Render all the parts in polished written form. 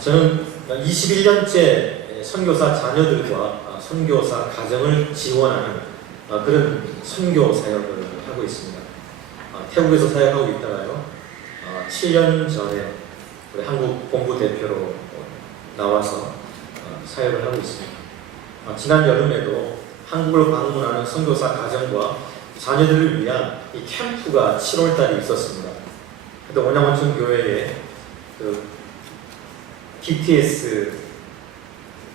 저는 21년째 선교사 자녀들과 선교사 가정을 지원하는 그런 선교 사역을 하고 있습니다. 태국에서 사역하고 있다가요, 7년 전에 우리 한국 본부 대표로 나와서 사역을 하고 있습니다. 지난 여름에도 한국을 방문하는 선교사 가정과 자녀들을 위한 이 캠프가 7월달에 있었습니다. 그때 원양원천 교회에 BTS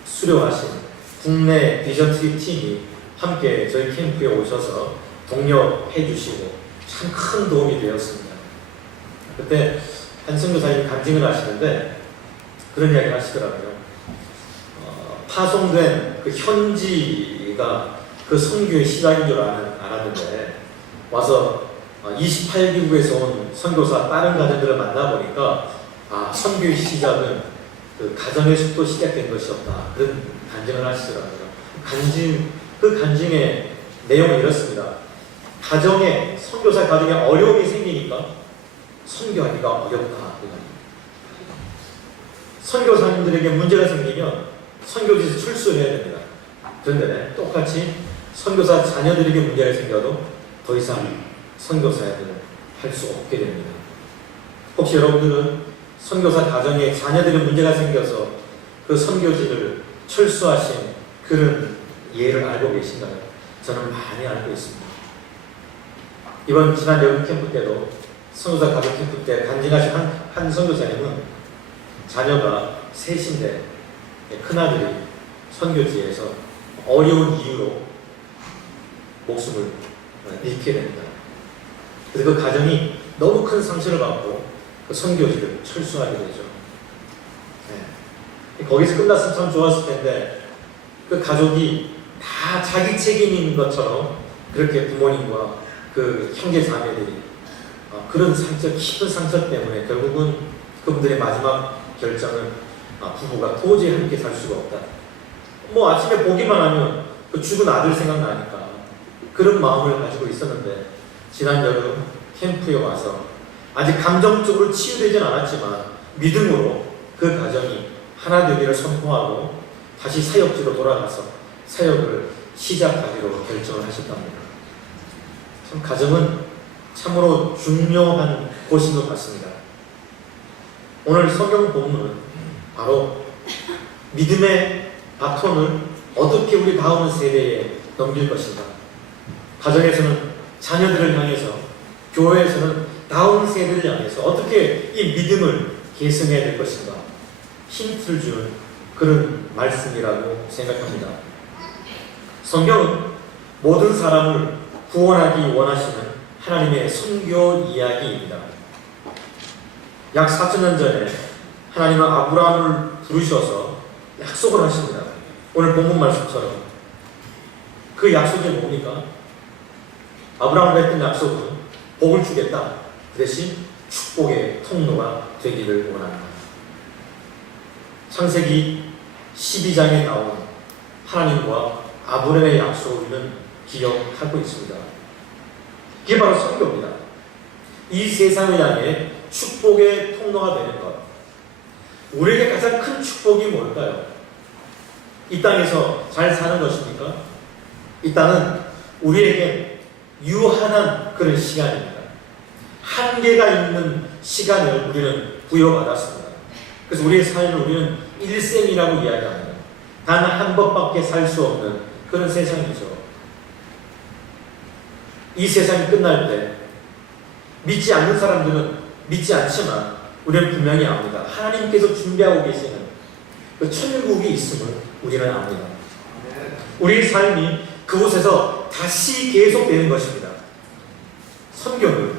수료하신 국내 비전 트립 팀이 함께 저희 캠프에 오셔서 독려해 주시고 참 큰 도움이 되었습니다. 그때 한 선교사님이 간증을 하시는데 그런 이야기를 하시더라고요. 파송된 그 현지가 그 선교의 시작인 줄 알았는데 와서 28개국에서 온 선교사 다른 가정들을 만나보니까 선교의 시작은 그 가정에서부터 시작된 것이었다. 그런 간증을 하시더라고요. 그 간증의 내용은 이렇습니다. 선교사 가정에 어려움이 생기니까 선교하기가 어렵다. 선교사님들에게 문제가 생기면 선교지에서 출소해야 됩니다. 그런데 똑같이 선교사 자녀들에게 문제가 생겨도 더 이상 선교사역을 할 수 없게 됩니다. 혹시 여러분들은 선교사 가정에 자녀들의 문제가 생겨서 그 선교지를 철수하신 그런 예를 알고 계신가요? 저는 많이 알고 있습니다. 이번 지난 여름 캠프 때도 선교사 가족 캠프 때 간증하신 한 선교사님은 자녀가 셋인데 큰아들이 선교지에서 어려운 이유로 목숨을 잃게 됩니다. 그래서 그 가정이 너무 큰 상처를 받고 그 선교지를 철수하게 되죠. 거기서 끝났으면 참 좋았을 텐데 그 가족이 다 자기 책임인 것처럼 그렇게 부모님과 그 형제 자매들이 그런 깊은 상처 때문에 결국은 그분들의 마지막 결정은 부부가 도저히 함께 살 수가 없다. 아침에 보기만 하면 그 죽은 아들 생각나니까 그런 마음을 가지고 있었는데 지난 여름 캠프에 와서 아직 감정적으로 치유되진 않았지만 믿음으로 그 가정이 하나 되기를 선포하고 다시 사역지로 돌아가서 사역을 시작하기로 결정을 하셨답니다. 참 가정은 참으로 중요한 곳인 것 같습니다. 오늘 성경 본문은 바로 믿음의 바톤을 어떻게 우리 다음 세대에 넘길 것인가, 가정에서는 자녀들을 향해서, 교회에서는 다음 세대를 향해서 어떻게 이 믿음을 계승해야 될 것인가 힌트를 주는 그런 말씀이라고 생각합니다. 성경은 모든 사람을 구원하기 원하시는 하나님의 선교 이야기입니다. 약 4,000년 전에 하나님은 아브라함을 부르셔서 약속을 하십니다. 오늘 본문 말씀처럼. 그 약속이 뭡니까? 아브라함과 했던 약속은 복을 주겠다. 그 대신 축복의 통로가 되기를 원한다. 창세기 12장에 나온 하나님과 아브라함의 약속을 우리는 기억하고 있습니다. 이게 바로 선교입니다. 이 세상을 향해 축복의 통로가 되는 것. 우리에게 가장 큰 축복이 뭘까요? 이 땅에서 잘 사는 것입니까? 이 땅은 우리에게 유한한 그런 시간입니다. 한계가 있는 시간을 우리는 부여받았습니다. 그래서 우리의 삶을 우리는 일생이라고 이야기합니다. 단 한 번밖에 살 수 없는 그런 세상이죠. 이 세상이 끝날 때 믿지 않는 사람들은 믿지 않지만 우리는 분명히 압니다. 하나님께서 준비하고 계시는 그 천국이 있음을 우리는 압니다. 우리의 삶이 그곳에서 다시 계속되는 것입니다. 선교는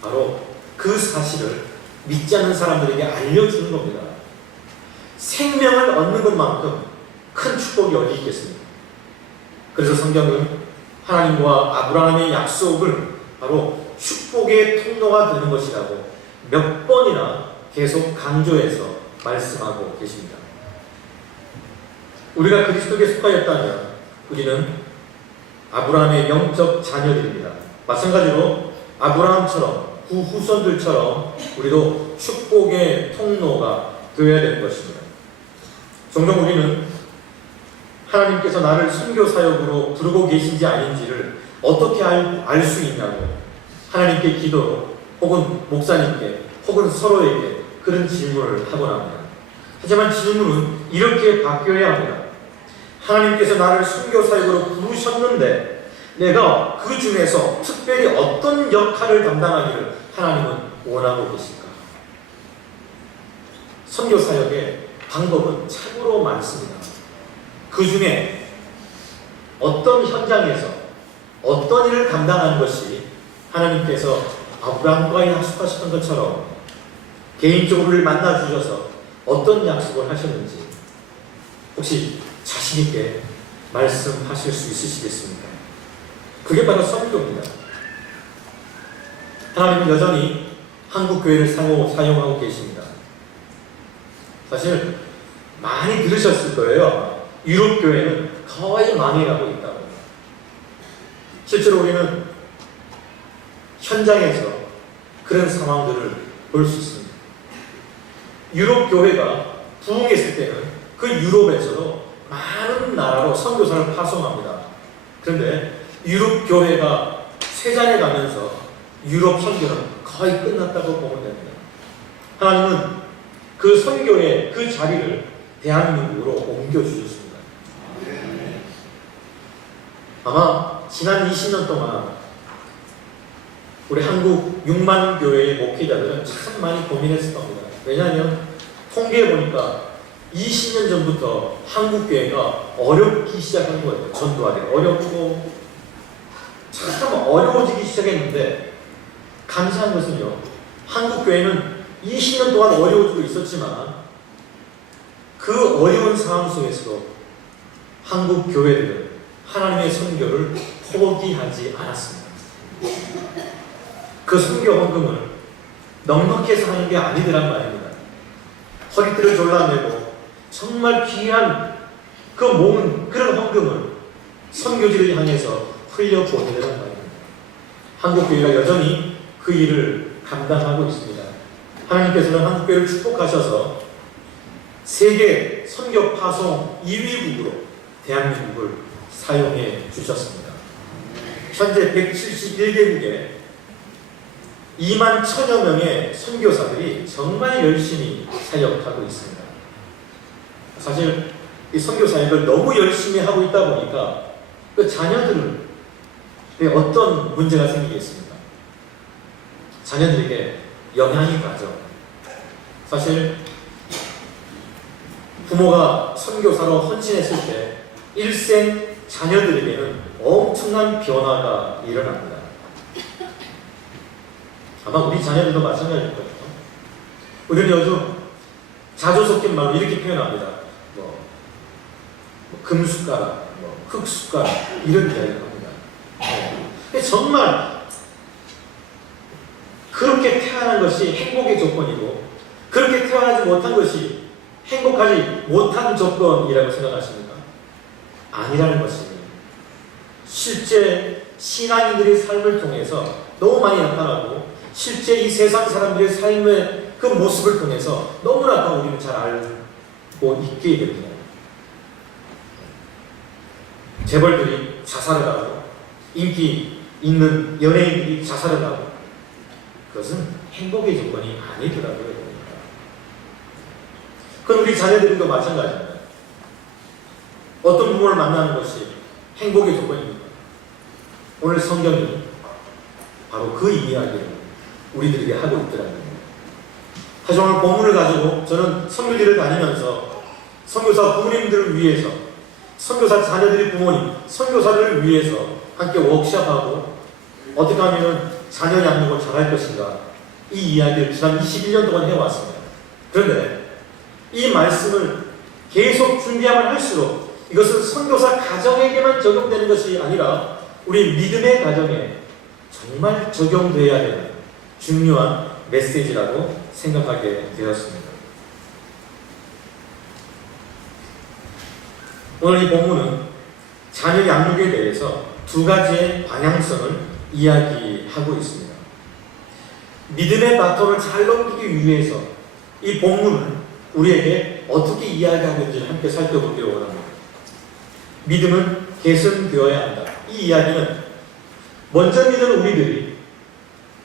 바로 그 사실을 믿지 않는 사람들에게 알려주는 겁니다. 생명을 얻는 것만큼 큰 축복이 어디 있겠습니까? 그래서 성경은 하나님과 아브라함의 약속을 바로 축복의 통로가 되는 것이라고 몇 번이나 계속 강조해서 말씀하고 계십니다. 우리가 그리스도께 속하였다면 우리는 아브라함의 영적 자녀들입니다. 마찬가지로 아브라함처럼 그 후손들처럼 우리도 축복의 통로가 되어야 되는 것입니다. 종종 우리는 하나님께서 나를 선교 사역으로 부르고 계신지 아닌지를 어떻게 알 수 있냐고 하나님께 기도로 혹은 목사님께 혹은 서로에게 그런 질문을 하곤 합니다. 하지만 질문은 이렇게 바뀌어야 합니다. 하나님께서 나를 선교 사역으로 부르셨는데 내가 그 중에서 특별히 어떤 역할을 담당하기를 하나님은 원하고 계실까? 선교 사역의 방법은 참으로 많습니다. 그 중에 어떤 현장에서 어떤 일을 감당하는 것이 하나님께서 아브라함과 약속하셨던 것처럼 개인적으로 만나 주셔서 어떤 약속을 하셨는지 혹시 자신 있게 말씀하실 수 있으시겠습니까? 그게 바로 선교입니다. 하나님은 여전히 한국 교회를 사용하고 계십니다. 사실 많이 들으셨을 거예요. 유럽 교회는 거의 망해가고 있다고. 실제로 우리는 현장에서 그런 상황들을 볼 수 있습니다. 유럽 교회가 부흥했을 때는 그 유럽에서도 많은 나라로 선교사를 파송합니다. 그런데 유럽 교회가 쇠잔해 가면서 유럽 선교는 거의 끝났다고 보면 됩니다. 하나님은 그 선교의 그 자리를 대한민국으로 옮겨주셨습니다. 아마 지난 20년 동안 우리 한국 6만 교회의 목회자들은 참 많이 고민했을 겁니다. 왜냐하면 통계해 보니까 20년 전부터 한국 교회가 어렵기 시작한 거예요. 전도하기 어렵고 참 어려워지기 시작했는데 감사한 것은요, 한국 교회는 20년 동안 어려워지고 있었지만 그 어려운 상황 속에서도 한국 교회들은 하나님의 선교를 포기하지 않았습니다. 그 선교 헌금을 넉넉해서 하는 게 아니더란 말입니다. 허리띠를 졸라매고 정말 귀한 그 모은 그런 헌금을 선교지를 향해서 흘려보내더란 말입니다. 한국 교회가 여전히 그 일을 감당하고 있습니다. 하나님께서는 한국 교회를 축복하셔서 세계 선교 파송 2위국으로 대한민국을 사용해 주셨습니다. 현재 171개국에 2만 1,000여 명의 선교사들이 정말 열심히 사역하고 있습니다. 사실 이 선교 사역을 너무 열심히 하고 있다 보니까 그 자녀들은 어떤 문제가 생기겠습니까? 자녀들에게 영향이 가죠. 사실 부모가 선교사로 헌신했을 때 일생 자녀들에게는 엄청난 변화가 일어납니다. 아마 우리 자녀들도 마찬가지일 거예요. 우리는 요즘 자주 섞인 말로 이렇게 표현합니다. 금숟가락, 흙숟가락 이런 이야기를 합니다. 정말 그렇게 태어난 것이 행복의 조건이고 그렇게 태어나지 못한 것이 행복하지 못한 조건이라고 생각하십니까? 아니라는 것입니다. 실제 신앙인들의 삶을 통해서 너무 많이 나타나고 실제 이 세상 사람들의 삶의 그 모습을 통해서 너무나 우리는 잘 알고 있게 됩니다. 재벌들이 자살을 하고 인기 있는 연예인들이 자살을 하고 그것은 행복의 조건이 아니더라고요. 그럼 우리 자녀들도 마찬가지입니다. 어떤 부모를 만나는 것이 행복의 조건입니까? 오늘 성경이 바로 그 이야기를 우리들에게 하고 있더라고요. 하지만 오늘 본문을 가지고 저는 선교지를 다니면서 선교사 부모님들을 위해서 선교사 자녀들의 부모님, 선교사들을 위해서 함께 워크숍하고 어떻게 하면 자녀 양육을 잘할 것인가 이 이야기를 지난 21년 동안 해왔습니다. 그런데 이 말씀을 계속 준비하면 할수록 이것은 선교사 가정에게만 적용되는 것이 아니라 우리 믿음의 가정에 정말 적용되어야 되는 중요한 메시지라고 생각하게 되었습니다. 오늘 이 본문은 자녀 양육에 대해서 두 가지의 방향성을 이야기하고 있습니다. 믿음의 바톤을 잘 넘기기 위해서 이 본문은 우리에게 어떻게 이야기하고 있는지를 함께 살펴보기를 원합니다. 믿음은 개선되어야 한다. 이 이야기는 먼저 믿은 우리들이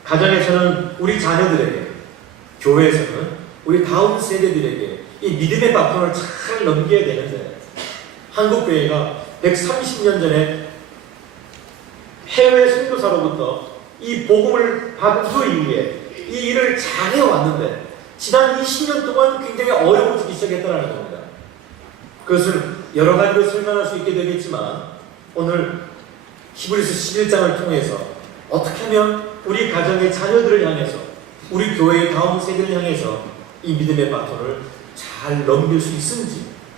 가정에서는 우리 자녀들에게, 교회에서는 우리 다음 세대들에게 이 믿음의 바톤을 잘 넘겨야 되는데, 한국교회가 130년 전에 해외 선교사로부터 이 복음을 받은 그 이후에 이 일을 잘 해왔는데 지난 20년 동안 굉장히 어려워지기 시작했다는 겁니다. 그것을 여러 가지로 설명할 수 있게 되겠지만, 오늘 히브리서 11장을 통해서 어떻게 하면 우리 가정의 자녀들을 향해서, 우리 교회의 다음 세대를 향해서 이 믿음의 바톤을 잘 넘길 수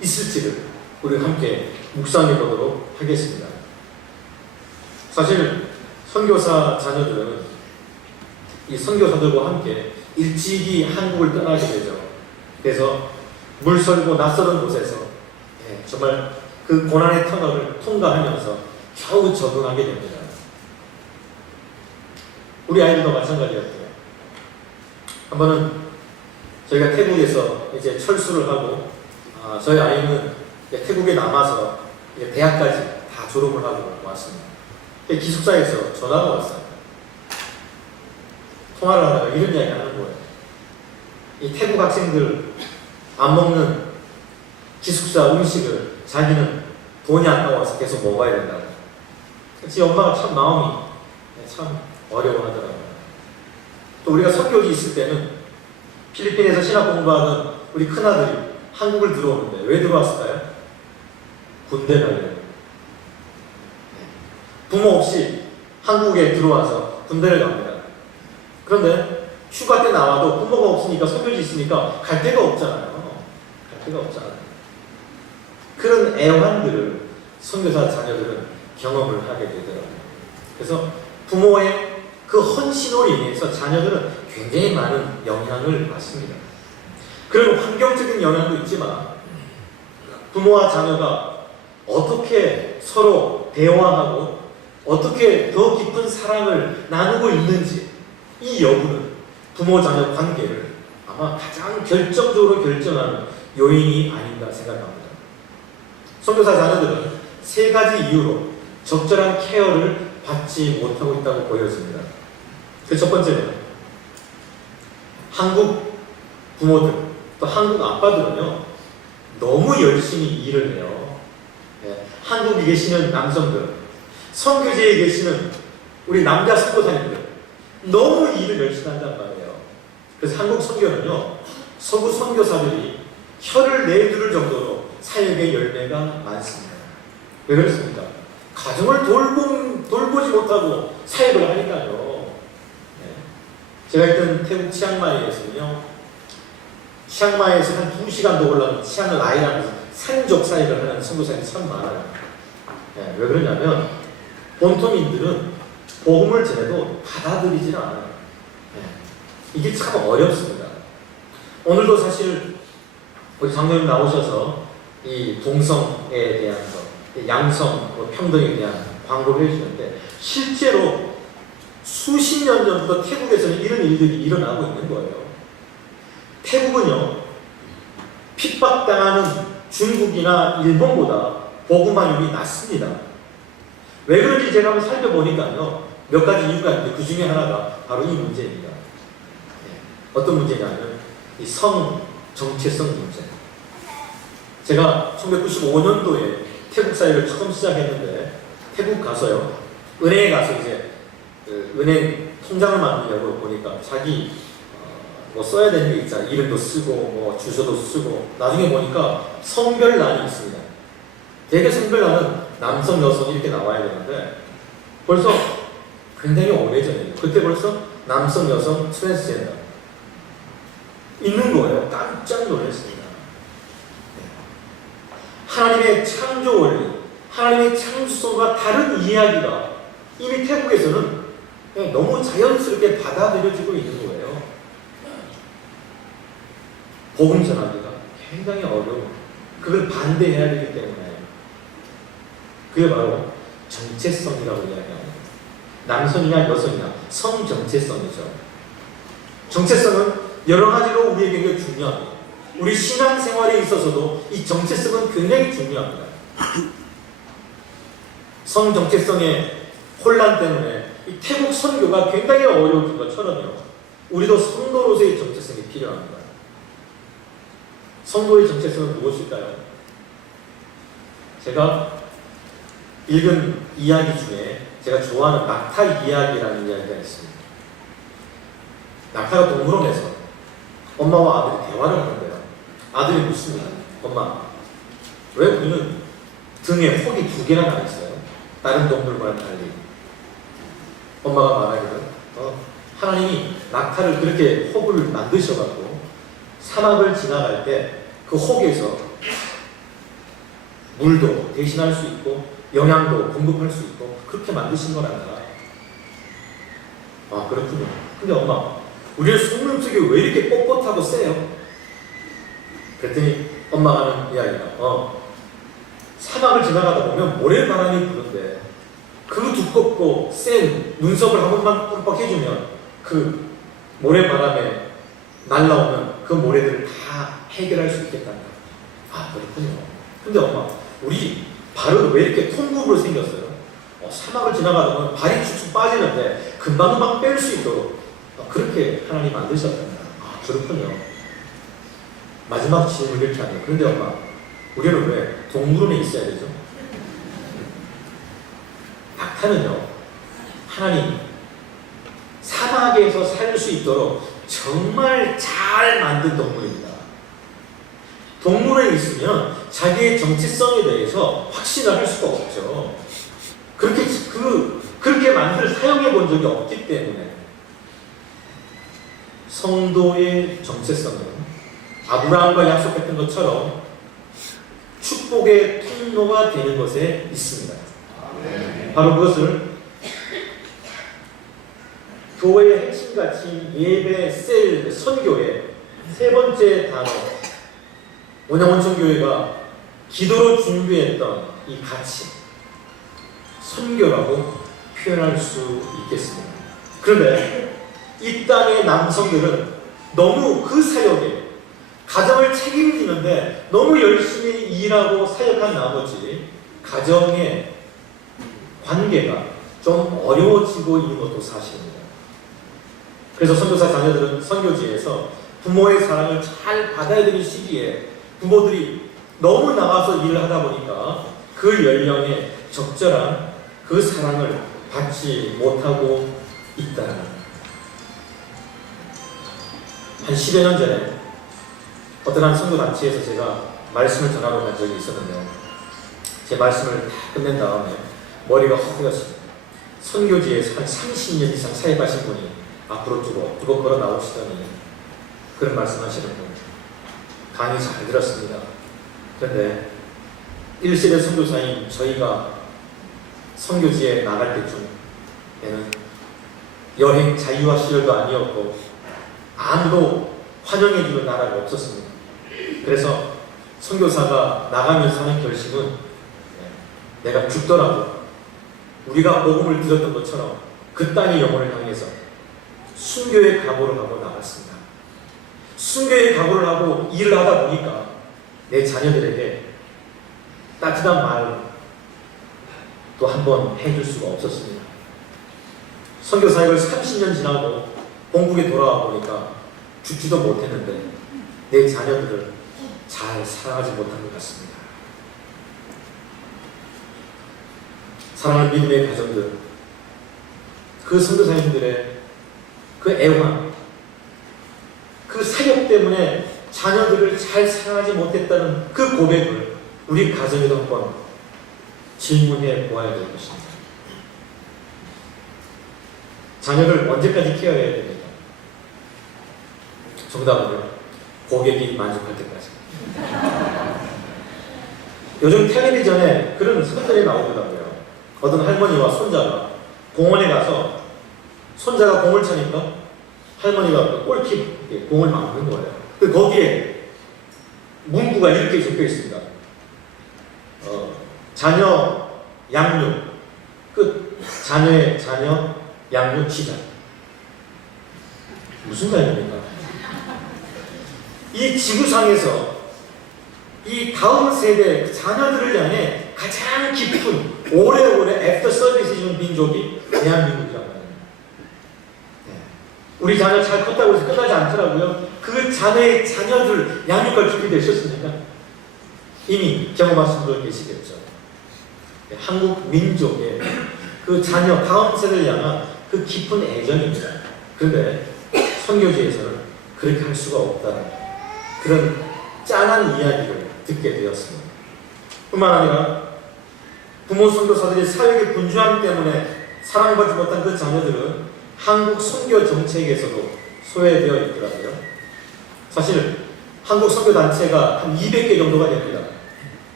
있을지를 우리 함께 묵상해 보도록 하겠습니다. 사실 선교사 자녀들은 이 선교사들과 함께 일찍이 한국을 떠나게 되죠. 그래서 물설고 낯설은 곳에서 정말 그 고난의 터널을 통과하면서 겨우 적응하게 됩니다. 우리 아이들도 마찬가지였고요. 한 번은 저희가 태국에서 이제 철수를 하고, 저희 아이는 태국에 남아서 대학까지 다 졸업을 하고 왔습니다. 기숙사에서 전화가 왔어요. 통화를 하다가 이런 이야기 하는 거예요. 이 태국 학생들 안 먹는 기숙사 음식을 자기는 돈이 아까워서 계속 먹어야 된다고. 지 엄마가 참 마음이 참 어려워하더라고요. 또 우리가 선교지 있을 때는 필리핀에서 신학 공부하는 우리 큰아들이 한국을 들어오는데 왜 들어왔을까요? 군대 가려고. 부모 없이 한국에 들어와서 군대를 갑니다. 그런데 휴가 때 나와도 부모가 없으니까, 선교지 있으니까 갈 데가 없잖아요. 갈 데가 없잖아요. 그런 애환들을 선교사 자녀들은 경험을 하게 되더라고요. 그래서 부모의 그 헌신으로 인해서 자녀들은 굉장히 많은 영향을 받습니다. 그런 환경적인 영향도 있지만, 부모와 자녀가 어떻게 서로 대화하고 어떻게 더 깊은 사랑을 나누고 있는지, 이 여부는 부모 자녀 관계를 아마 가장 결정적으로 결정하는 요인이 아닌가 생각합니다. 선교사 자녀들은 세 가지 이유로 적절한 케어를 받지 못하고 있다고 보여집니다. 그 첫 번째는 한국 부모들, 또 한국 아빠들은요, 너무 열심히 일을 해요. 한국에 계시는 남성들, 선교지에 계시는 우리 남자 선교사님들, 너무 일을 열심히 한단 말이에요. 그래서 한국 선교는요, 서구 선교사들이 혀를 내두를 정도로 사역의 열매가 많습니다. 왜 그렇습니까? 가정을 돌보지 못하고 사역을 하니까요. 제가 있던 태국 치앙마이에서는요, 치앙마이에서 한 2시간도 올라가는 치앙라이라는 산족 사역을 하는 선교사님이 참 많아요. 왜 그러냐면 본토민들은 복음을 전해도 받아들이지는 않아요. 이게 참 어렵습니다. 오늘도 사실 우리 장로님 나오셔서 이 동성에 대한 것, 양성, 평등에 대한 광고를 해주시는데, 실제로 수십 년 전부터 태국에서는 이런 일들이 일어나고 있는 거예요. 태국은요, 핍박당하는 중국이나 일본보다 복음 환율이 낮습니다. 왜 그런지 제가 한번 살펴보니까요, 몇 가지 이유가 있는데 그 중에 하나가 바로 이 문제입니다. 어떤 문제냐면 이 성 정체성 문제. 제가 1995년도에 태국 사역을 처음 시작했는데, 태국 가서요, 은행에 가서 이제 은행 통장을 만들려고 보니까 자기 뭐 써야 되는 게 있잖아요. 이름도 쓰고 뭐 주소도 쓰고, 나중에 보니까 성별란이 있습니다. 대개 성별란은 남성, 여성 이렇게 나와야 되는데 벌써 굉장히 오래전이에요. 그때 벌써 남성, 여성, 트랜스젠더 있는 거예요. 깜짝 놀랐습니다. 하나님의 창조 원리, 하나님의 창조성과 다른 이야기가 이미 태국에서는 너무 자연스럽게 받아들여지고 있는 거예요. 복음 전하기가 굉장히 어려워. 그걸 반대해야 되기 때문에. 그게 바로 정체성이라고 이야기합니다. 남성이나 여성이나 성 정체성이죠. 정체성은 여러 가지로 우리에게 중요합니다. 우리 신앙생활에 있어서도 이 정체성은 굉장히 중요합니다. 성 정체성의 혼란 때문에 이 태국 선교가 굉장히 어려워진 것처럼요, 우리도 성도로서의 정체성이 필요합니다. 성도의 정체성은 무엇일까요? 제가 읽은 이야기 중에 제가 좋아하는 낙타 이야기라는 이야기가 있습니다. 낙타가 동물원에서 엄마와 아들이 대화를 하는데요, 아들이 묻습니다. 엄마, 왜 우리는 등에 혹이 2개나 나 있어요? 다른 동물과는 달리. 엄마가 말하기를 하나님이 낙타를 그렇게 혹을 만드셔갖고 사막을 지나갈 때 그 혹에서 물도 대신할 수 있고 영양도 공급할 수 있고 그렇게 만드신 거란다. 아, 그렇군요. 근데 엄마, 우리의 속눈 속이 왜 이렇게 뻣뻣하고 세요? 그랬더니 엄마가 하는 이야기가 사막을 지나가다 보면 모래바람이 부는데 그 두껍고 센 눈썹을 한 번만 빡빡 해주면 그 모래바람에 날라오는 그 모래들을 다 해결할 수 있겠단다. 아, 그렇군요. 근데 엄마, 우리 발은 왜 이렇게 통굽으로 생겼어요? 사막을 지나가다 보면 발이 축축 빠지는데 금방금방 뺄 수 있도록 그렇게 하나님 만드셨단다. 아, 그렇군요. 마지막 질문을 이렇게 하네요. 그런데 엄마, 우리는 왜 동물원에 있어야 되죠? 낙타는요, 하나님 사막에서 살 수 있도록 정말 잘 만든 동물입니다. 동물원에 있으면 자기의 정체성에 대해서 확신을 할 수가 없죠. 그렇게 사용해 본 적이 없기 때문에 성도의 정체성은 아브라함과 약속했던 것처럼 축복의 통로가 되는 것에 있습니다. 바로 그것을 교회의 핵심가치인 예배, 셀, 선교의 3번째 단어, 원양원천교회가 기도로 준비했던 이 가치, 선교라고 표현할 수 있겠습니다. 그런데 이 땅의 남성들은 너무 그 사역에, 가정을 책임지는데 너무 열심히 일하고 사역한 나머지 가정의 관계가 좀 어려워지고 있는 것도 사실입니다. 그래서 선교사 자녀들은 선교지에서 부모의 사랑을 잘 받아야 되는 시기에 부모들이 너무 나가서 일을 하다 보니까 그 연령에 적절한 그 사랑을 받지 못하고 있다. 한 10여 년 전에 어떤 한 선교단체에서 제가 말씀을 전하러 간 적이 있었는데, 제 말씀을 다 끝낸 다음에 머리가 허구였습니다. 선교지에서 한 30년 이상 사역하신 분이 앞으로 두고 걸어 나오시더니 그런 말씀하시는 분, 강의 잘 들었습니다. 그런데 1세대 선교사인 저희가 선교지에 나갈 때쯤에는 여행 자유화 시절도 아니었고 아무도 환영해주는 나라가 없었습니다. 그래서 선교사가 나가면서 하는 결심은 내가 죽더라도 우리가 복음을 들었던 것처럼 그 땅의 영혼을 향해서 순교의 각오를 하고 나갔습니다. 순교의 각오를 하고 일을 하다 보니까 내 자녀들에게 따뜻한 말도 한번 해줄 수가 없었습니다. 선교 사역을 30년 지나고 본국에 돌아와 보니까 죽지도 못했는데 내 자녀들을 잘 사랑하지 못한 것 같습니다. 사랑하는 믿음의 가정들, 그 선교사님들의 그 애환, 그 사역 때문에 자녀들을 잘 사랑하지 못했다는 그 고백을 우리 가정에도 한번 질문해 보아야 될 것입니다. 자녀를 언제까지 케어해야 됩니까? 정답은요, 고객이 만족할 때까지. 요즘 텔레비전에 그런 사건들이 나오더라고요. 어떤 할머니와 손자가 공원에 가서 손자가 공을 차니까 할머니가 그 골킥 공을 막는 거예요. 거기에 문구가 이렇게 적혀 있습니다. 자녀 양육 끝. 자녀의 자녀 양육 시작. 무슨 말입니까? 이 지구상에서 이 다음 세대 자녀들을 향해 가장 깊은 오래오래 애프터 서비스 해주는 민족이 대한민국이란 말이에요. 우리 자녀 잘 컸다고 해서 끝나지 않더라고요. 그 자녀의 자녀들 양육할 준비 되셨습니까? 이미 경험하신 분 계시겠죠. 한국 민족의 그 자녀 다음 세대를 향한 그 깊은 애정입니다. 그런데 선교지에서는 그렇게 할 수가 없다는 그런 짠한 이야기를 듣게 되었습니다. 뿐만 아니라 부모 선교사들이 사역의 분주함 때문에 사랑받지 못한 그 자녀들은 한국 선교 정책에서도 소외되어 있더라고요. 사실 한국 선교 단체가 한 200개 정도가 됩니다.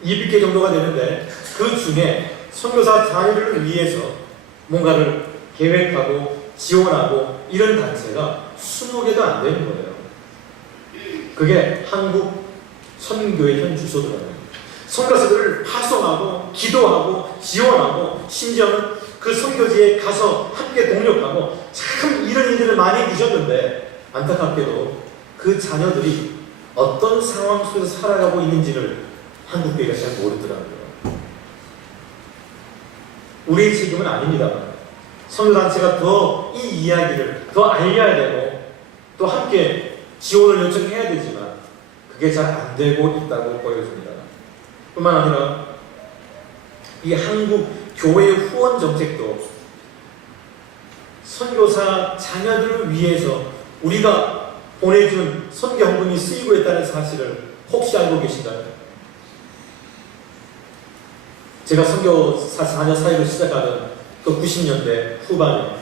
200개 정도가 되는데 그 중에 선교사 자녀를 위해서 뭔가를 계획하고 지원하고 이런 단체가 20개도 안 되는 거예요. 그게 한국 선교의 현 주소더라고요. 선교사들을 파송하고 기도하고 지원하고 심지어는 그 선교지에 가서 함께 동력하고 참 이런 일들을 많이 주셨는데 안타깝게도 그 자녀들이 어떤 상황 속에서 살아가고 있는지를 한국교회가 잘 모르더라고요. 우리의 책임은 아닙니다만 선교단체가 더 이 이야기를 더 알려야 되고 또 함께 지원을 요청해야 되지만 그게 잘 안 되고 있다고 보여집니다. 뿐만 아니라 이 한국 교회의 후원 정책도 선교사 자녀들을 위해서 우리가 보내준 선교 헌금이 쓰이고 있다는 사실을 혹시 알고 계신가요? 제가 선교사 자녀 사역을 시작하던 그 90년대 후반에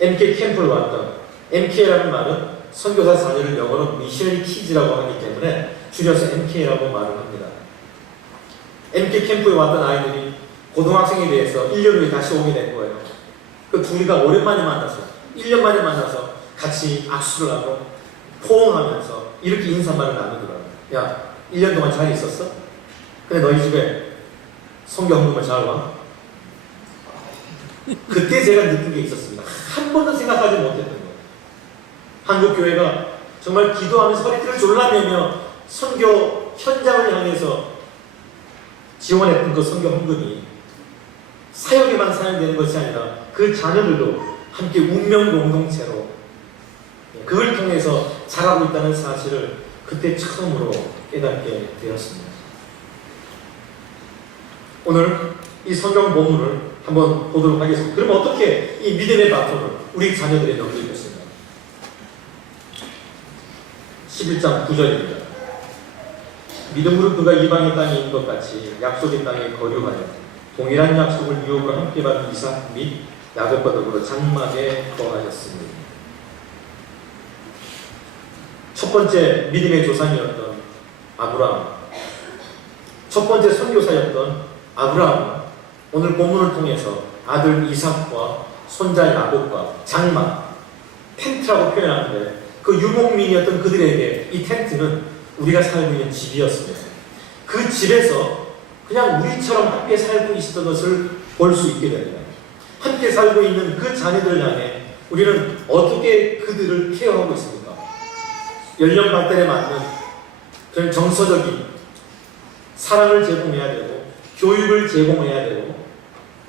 MK 캠프를 왔던 MK라는 말은 선교사 자녀를 영어로 미셔너리 키즈라고 하기 때문에 줄여서 MK라고 말을 합니다. MK 캠프에 왔던 아이들이 고등학생에 대해서 1년 후에 다시 오게 된 거예요. 그 둘이가 오랜만에 만나서 1년 만에 만나서 같이 악수를 하고 포옹하면서 이렇게 인사말을 나누더라고요. 야, 1년 동안 잘 있었어? 근데 너희 집에 성경 헌금을 잘 와? 그때 제가 느낀 게 있었습니다. 한 번도 생각하지 못했던 거예요. 한국 교회가 정말 기도하면서 허리띠를 졸라매며 선교 현장을 향해서 지원했던 그 선교 헌금이 사역에만 사용되는 것이 아니라 그 자녀들도 함께 운명 공동체로 그걸 통해서 자라고 있다는 사실을 그때 처음으로 깨닫게 되었습니다. 오늘 이 성경 본문을 한번 보도록 하겠습니다. 그럼 어떻게 이 믿음의 바톤을 우리 자녀들에게 넘기겠습니까? 11장 9절입니다. 믿음으로 그가 이방의 땅에 있는 것 같이 약속의 땅에 거류하여 동일한 약속을 유업으로 함께 받은 이삭 및 야곱과 더불어 장막에 거하였습니다. 첫 번째 믿음의 조상이었던 아브라함, 첫 번째 선교사였던 아브라함은 오늘 본문을 통해서 아들 이삭과 손자 야곱과 장막, 텐트라고 표현하는데 그 유목민이었던 그들에게 이 텐트는 우리가 살고 있는 집이었습니다. 그 집에서 그냥 우리처럼 함께 살고 있었던 것을 볼 수 있게 됩니다. 함께 살고 있는 그 자녀들을 향해 우리는 어떻게 그들을 케어하고 있습니까? 연령 발달에 맞는 그런 정서적인 사랑을 제공해야 되고 교육을 제공해야 되고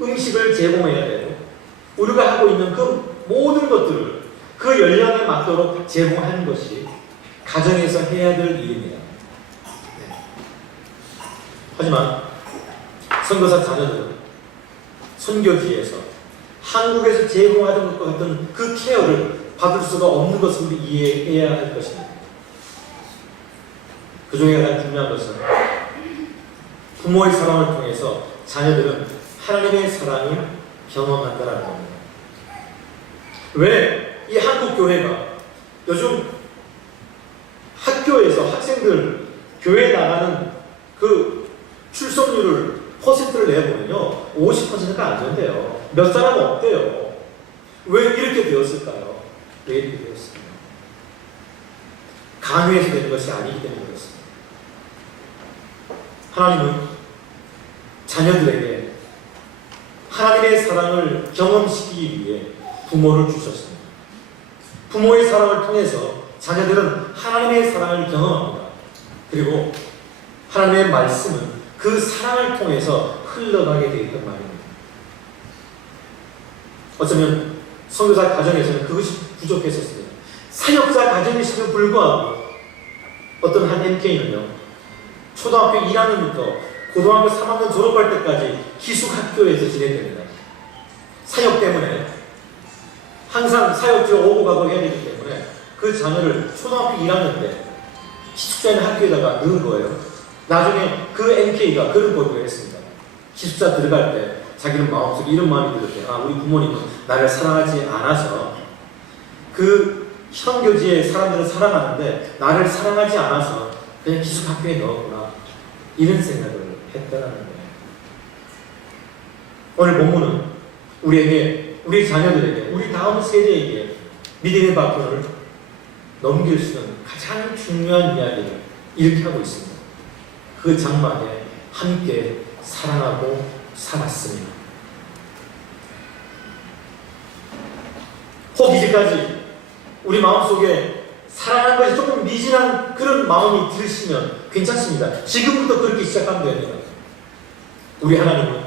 음식을 제공해야 되고 우리가 하고 있는 그 모든 것들을 그 연령에 맞도록 제공하는 것이 가정에서 해야 될 일입니다. 네. 하지만 선교사 자녀들은 선교지에서 한국에서 제공하던 것과 같은 그 케어를 받을 수가 없는 것을 우리 이해해야 할 것입니다. 그 중에 가장 중요한 것은 부모의 사랑을 통해서 자녀들은 하나님의 사랑을 경험한다는 겁니다. 왜 이 한국 교회가 요즘 학교에서 학생들 교회에 나가는 그 출석률을 퍼센트를 내보면요 50%가 안 된대요. 몇 사람은 없대요. 왜 이렇게 되었을까요? 왜 이렇게 되었습니까? 강요해서 되는 것이 아니기 때문에 그렇습니다. 하나님은 자녀들에게 하나님의 사랑을 경험시키기 위해 부모를 주셨습니다. 부모의 사랑을 통해서 자녀들은 하나님의 사랑을 경험합니다. 그리고 하나님의 말씀은 그 사랑을 통해서 흘러가게 되어 있단 말입니다. 어쩌면 선교사 가정에서는 그것이 부족했었습니다. 사역자 가정이심에도 불구하고 어떤 한 MK는요, 초등학교 1학년부터 고등학교 3학년 졸업할 때까지 기숙학교에서 지냈답니다. 사역 때문에 항상 사역지로 오고 가고 해야 되기 때문에 그 자녀를 초등학교 1학년 때 기숙사 있는 학교에다가 넣은 거예요. 나중에 그 MK가 그런 고백을 했습니다. 기숙사 들어갈 때 자기는 마음속에 이런 마음이 들었대요. 아, 우리 부모님은 나를 사랑하지 않아서 그 현교지의 사람들을 사랑하는데 나를 사랑하지 않아서 그냥 기숙학교에 넣었구나, 이런 생각을 했다는 거예요. 오늘 본문은 우리에게, 우리 자녀들에게, 우리 다음 세대에게 믿음의 바톤을 넘길 수 있는 가장 중요한 이야기를 이렇게 하고 있습니다. 그 장막에 함께 사랑하고 살았습니다. 혹 이제까지 우리 마음속에 사랑하는 것이 조금 미진한 그런 마음이 들으시면 괜찮습니다. 지금부터 그렇게 시작하면 됩니다. 우리 하나님은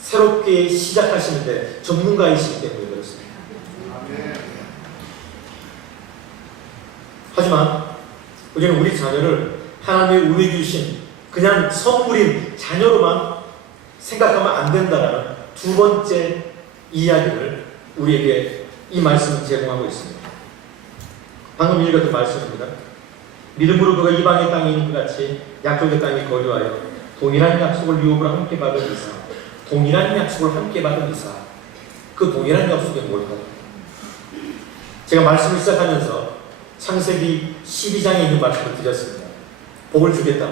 새롭게 시작하시는데 전문가이시기 때문에 그렇습니다. 하지만 우리는 우리 자녀를 하나님의 우리 주신 그냥 선물인 자녀로만 생각하면 안 된다는 두 번째 이야기를 우리에게 이 말씀을 제공하고 있습니다. 방금 읽었던 말씀입니다. 믿음으로 그가 이방의 땅에 있는 것 같이 약속의 땅에 거류하여 동일한 약속을 유업으로 함께 받은 이사, 동일한 약속을 함께 받은 이사. 그 동일한 약속이 뭘까요? 제가 말씀을 시작하면서 창세기 12장에 있는 말씀을 드렸습니다. 복을 주겠다.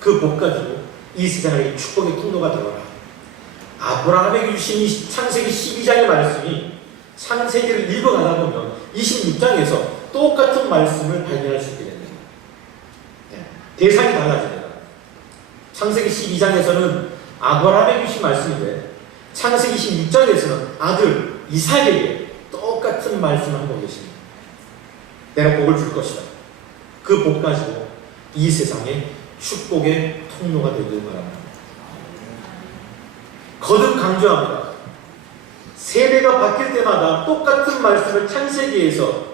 그 복 가지고 이 세상에 축복의 통로가 되어라. 아브라함에게 주신 이 창세기 12장의 말씀이 창세기를 읽어가다 보면 26장에서 똑같은 말씀을 발견할 수 있게 됩니다. 대상이 달라집니다. 창세기 12장에서는 아브라함에게 주신 말씀인데 창세기 26장에서는 아들 이삭에게 똑같은 말씀을 하고 계십니다. 내가 복을 줄 것이다. 그 복 가지고 이 세상에 축복의 통로가 되길 바랍니다. 거듭 강조합니다. 세대가 바뀔 때마다 똑같은 말씀을 창세기에서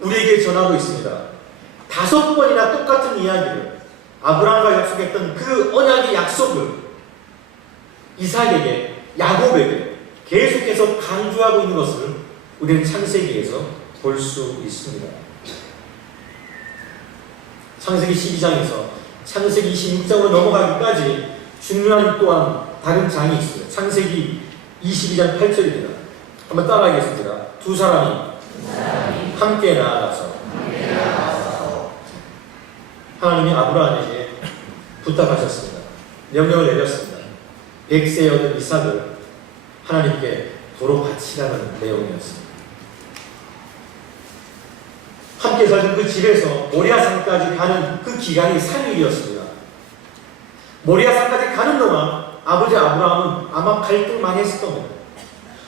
우리에게 전하고 있습니다. 5번이나 똑같은 이야기를, 아브라함과 약속했던 그 언약의 약속을 이삭에게, 야곱에게 계속해서 강조하고 있는 것을 우리는 창세기에서 볼 수 있습니다. 창세기 12장에서 창세기 26장으로 넘어가기까지 중요한 또한 다른 장이 있습니다. 창세기 22장 8절입니다. 한번 따라하겠습니다. 두 사람이 함께 나아가서 하나님이 아브라함에게 부탁하셨습니다. 명령을 내렸습니다. 100세에 얻은 이삭을 하나님께 도로 바치라는 내용이었습니다. 함께 살던 그 집에서 모리아산까지 가는 그 기간이 3일이었습니다. 모리아산까지 가는 동안 아버지 아브라함은 아마 갈등 많이 했을 겁니다.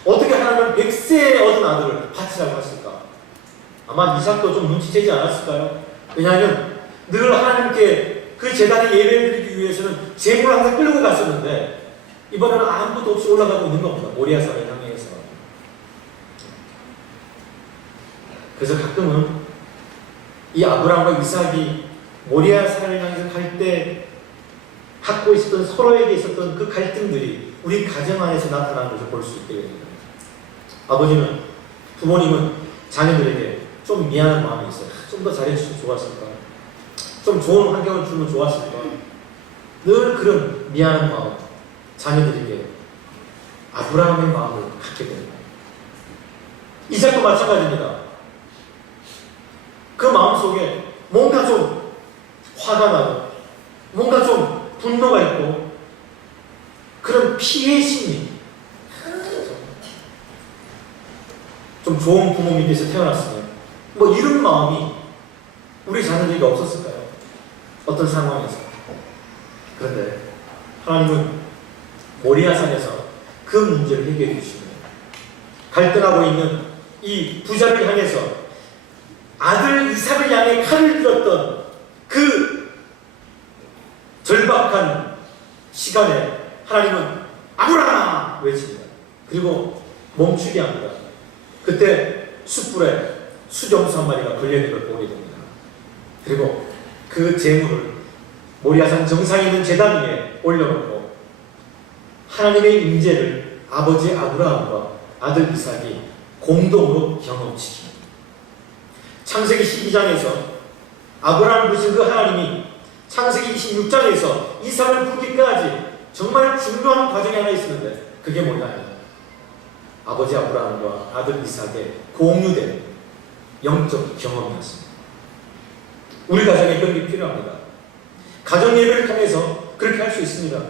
어떻게 하나님은 100세에 얻은 아들을 바치라고 했을까? 아마 이삭도 좀 눈치채지 않았을까요? 왜냐하면 늘 하나님께 그 제단에 예배를 드리기 위해서는 제물을 항상 끌고 갔었는데 이번에는 아무것도 없이 올라가고 있는 겁니다. 모리아산을 향해서. 그래서 가끔은 이 아브라함과 이삭이 모리아산을 향해서 갈 때 갖고 있었던, 서로에게 있었던 그 갈등들이 우리 가정 안에서 나타나는 것을 볼 수 있게 됩니다. 아버지는, 부모님은 자녀들에게 좀 미안한 마음이 있어요. 좀 더 잘해주면 좋았을까? 좀 좋은 환경을 주면 좋았을까? 늘 그런 미안한 마음, 자녀들에게 아브라함의 마음을 갖게 됩니다. 이삭도 마찬가지입니다. 그 마음속에 뭔가 좀 화가 나고 뭔가 좀 분노가 있고 그런 피해 심리, 좀 좋은 부모 밑에서 태어났으면 뭐 이런 마음이 우리 자녀들에게 없었을까요? 어떤 상황에서. 그런데 하나님은 모리아산에서 그 문제를 해결해 주십니다. 갈등하고 있는 이 부자를 향해서 아들 이삭을 향해 칼을 들었던 그 절박한 시간에 하나님은 아브라함아 외칩니다. 그리고 멈추게 합니다. 그때 숯불에 수정수 한 마리가 걸려있는 걸 보게 됩니다. 그리고 그 제물을 모리아산 정상에 있는 제단 위에 올려놓고 하나님의 임재를 아버지 아브라함과 아들 이삭이 공동으로 경험시킵니다. 창세기 12장에서 아브라함을 부르신 그 하나님이 창세기 26장에서 이삭을 부르기까지 정말 중요한 과정이 하나 있었는데 그게 뭐냐? 아버지 아브라함과 아들 이삭의 공유된 영적 경험이었습니다. 우리 가정에 그런 게 필요합니다. 가정 예배를 통해서 그렇게 할 수 있습니다.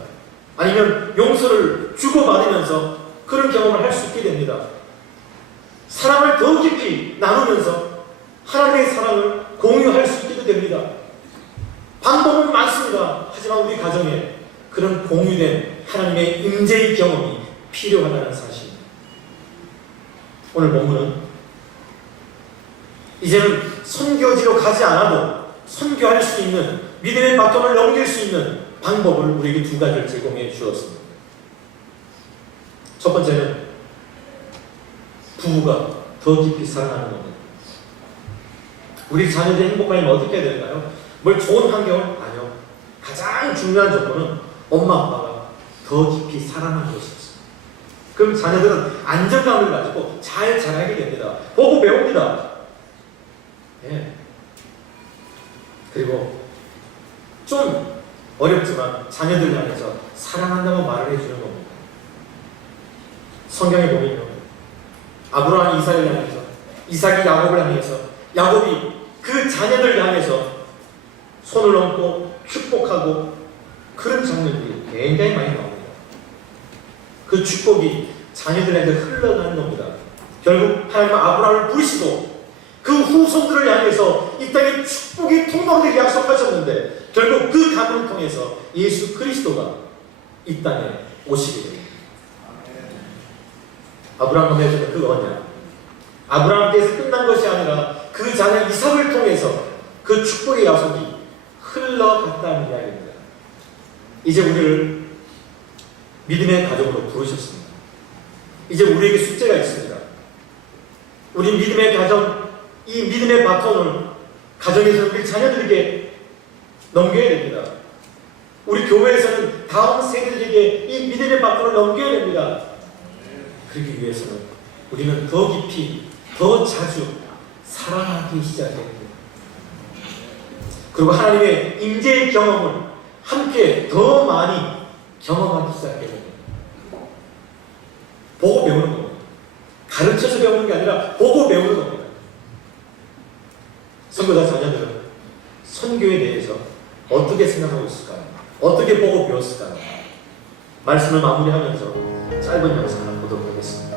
아니면 용서를 주고받으면서 그런 경험을 할 수 있게 됩니다. 사랑을 더 깊이 나누면서 하나님의 사랑을 공유할 수 있게 됩니다. 방법은 많습니다. 하지만 우리 가정에 그런 공유된 하나님의 임재의 경험이 필요하다는 사실입니다. 오늘 본문은 이제는 선교지로 가지 않아도 선교할 수 있는 믿음의 바통을 넘길 수 있는 방법을 우리에게 두 가지를 제공해 주었습니다. 첫 번째는 부부가 더 깊이 사랑하는 겁니다. 우리 자녀들이 행복하려면 어떻게 해야 될까요? 뭘 좋은 환경을? 아니요. 가장 중요한 조건은 엄마 아빠가 더 깊이 사랑하는 것이었어요. 그럼 자녀들은 안정감을 가지고 잘 자라게 됩니다. 보고 배웁니다. 네. 그리고 좀 어렵지만 자녀들 향해서 사랑한다고 말을 해주는 겁니다. 성경에 보면 아브라함이 이삭을 향해서, 이삭이 야곱을 향해서, 야곱이 그 자녀들 향해서 손을 얹고 축복하고 그런 장면들이 굉장히 많이 나옵니다. 그 축복이 자녀들한테 흘러가는 겁니다. 결국 하나님은 아브라함을 부르시고 그 후손들을 향해서 이 땅에 축복이 통로되게 약속하셨는데 결국 그 가문을 통해서 예수 그리스도가 이 땅에 오시게 됩니다. 아브라함과 맺은 그 언약, 아브라함께서 끝난 것이 아니라 그 자녀 이삭을 통해서 그 축복의 약속이 흘러갔다는 이야기입니다. 이제 우리를 믿음의 가족으로 부르셨습니다. 이제 우리에게 숙제가 있습니다. 우리 믿음의 가정, 이 믿음의 바톤을 가정에서 우리 자녀들에게 넘겨야 됩니다. 우리 교회에서는 다음 세대들에게 이 믿음의 바톤을 넘겨야 됩니다. 그러기 위해서는 우리는 더 깊이, 더 자주 사랑하기 시작해야 됩니다. 그리고 하나님의 임재의 경험을 함께 더 많이 경험하기 시작해야 됩니다. 보고 배우는 겁니다. 가르쳐서 배우는 게 아니라 보고 배우는 겁니다. 선교사 자녀들은 선교에 대해서 어떻게 생각하고 있을까요? 어떻게 보고 배웠을까요? 말씀을 마무리하면서 짧은 영상 하나 보도록 하겠습니다.